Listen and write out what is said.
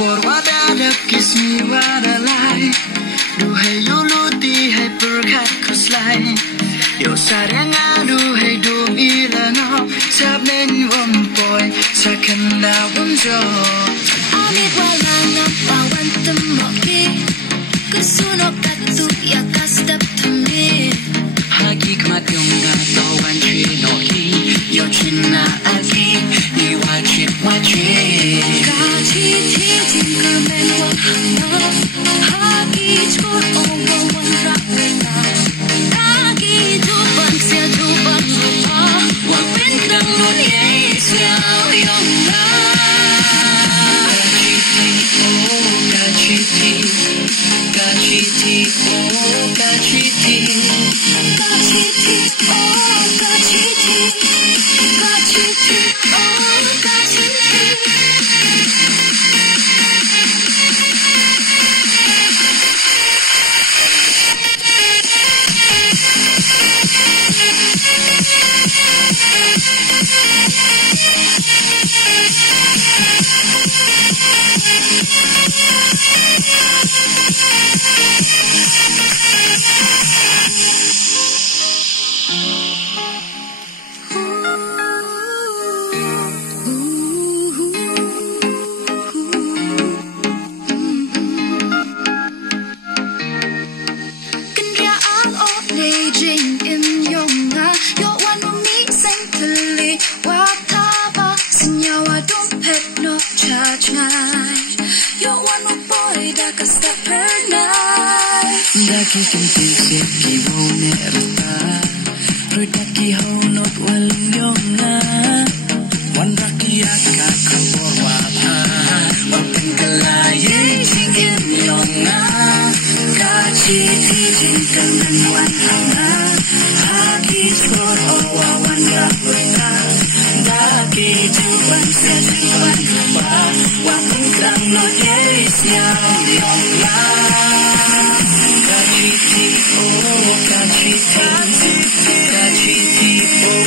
por wada kismi wada lai du hey yuluti hey perkat kuslai yo saranga du hey du ilano sabnen wompoy sakanda wonjo ami wala na pawan temoki kusuno katu ya kastap tami hagi kmat yung na tawan chino ki yo china aki ni wachit wachit kachi ti tinker men wa hagi chur over one rakna hagi jupan sia jupan rupa wa pen krang nun ye siao yong na Gachiti, oh, gachiti. Gachiti, oh, gachiti. Gachiti, oh, gachiti. Daki cantik seki wau nerta Rui daki hau not waling yonga Wan raki akak kapor wata Wapen kelaye cikin yonga Kaci tijin kemen wan hanga Haki skor owa wan raputa Daki juan sejin wan lupa Wapen krang not yeri siang yonga Gachiti, oh, gachiti, gachiti, oh.